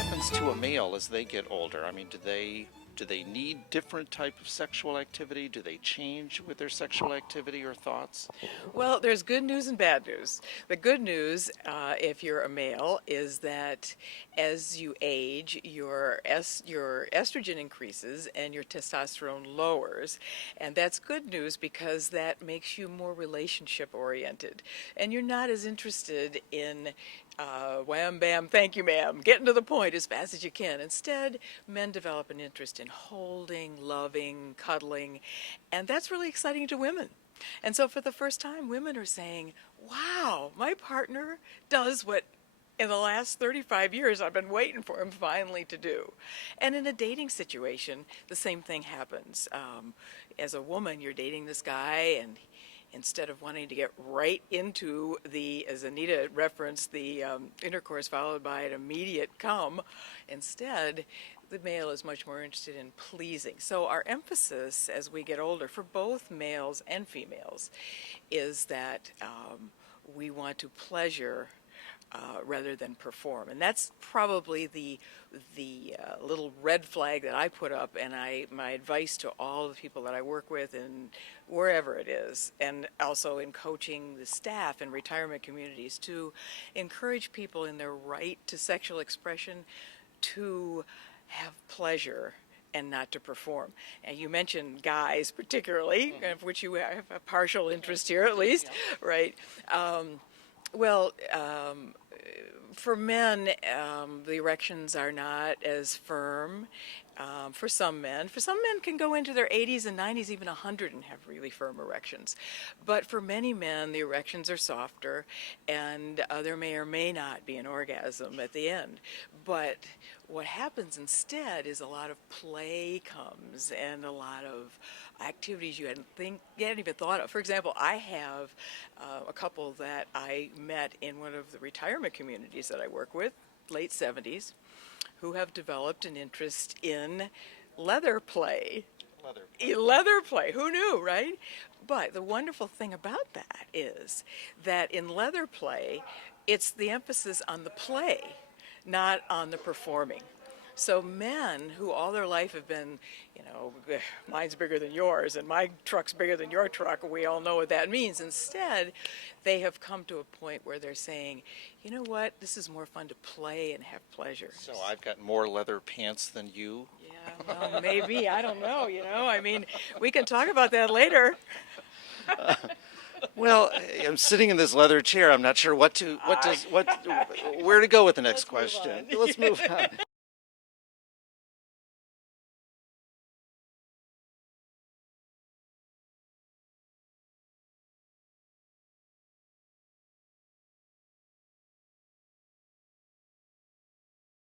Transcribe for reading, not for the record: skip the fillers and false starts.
happens to a male as they get older? I mean, do they need different type of sexual activity? Do they change with their sexual activity or thoughts? Well, there's good news and bad news. The good news, if you're a male, is that as you age, your estrogen increases and your testosterone lowers. And that's good news because that makes you more relationship oriented. And you're not as interested in wham, bam, thank you, ma'am, getting to the point as fast as you can. Instead, men develop an interest in holding, loving, cuddling, and that's really exciting to women. And so for the first time, women are saying, wow, my partner does what in the last 35 years I've been waiting for him finally to do. And in a dating situation, the same thing happens. As a woman, you're dating this guy, and instead of wanting to get right into the, as Anita referenced, the intercourse followed by an immediate come, instead, the male is much more interested in pleasing. So our emphasis as we get older, for both males and females, is that we want to pleasure rather than perform. And that's probably the little red flag that I put up, and my advice to all the people that I work with and wherever it is, and also in coaching the staff in retirement communities, to encourage people in their right to sexual expression to have pleasure and not to perform. And you mentioned guys particularly, of which you have a partial interest here at least, right? Well, for men, the erections are not as firm. For some men can go into their 80s and 90s, even 100, and have really firm erections. But for many men, the erections are softer, and there may or may not be an orgasm at the end. But what happens instead is a lot of play comes and a lot of activities you hadn't even thought of. For example, I have a couple that I met in one of the retirement communities that I work with, late 70s, who have developed an interest in leather play. Leather play, who knew, right? But the wonderful thing about that is that in leather play, it's the emphasis on the play, not on the performing. So men who all their life have been, mine's bigger than yours and my truck's bigger than your truck, we all know what that means. Instead, they have come to a point where they're saying, you know what, this is more fun to play and have pleasure. So I've got more leather pants than you? Yeah, well, maybe, I don't know, I mean, we can talk about that later. Well, I'm sitting in this leather chair. I'm not sure where to go with the next Let's move question. on. Let's move on.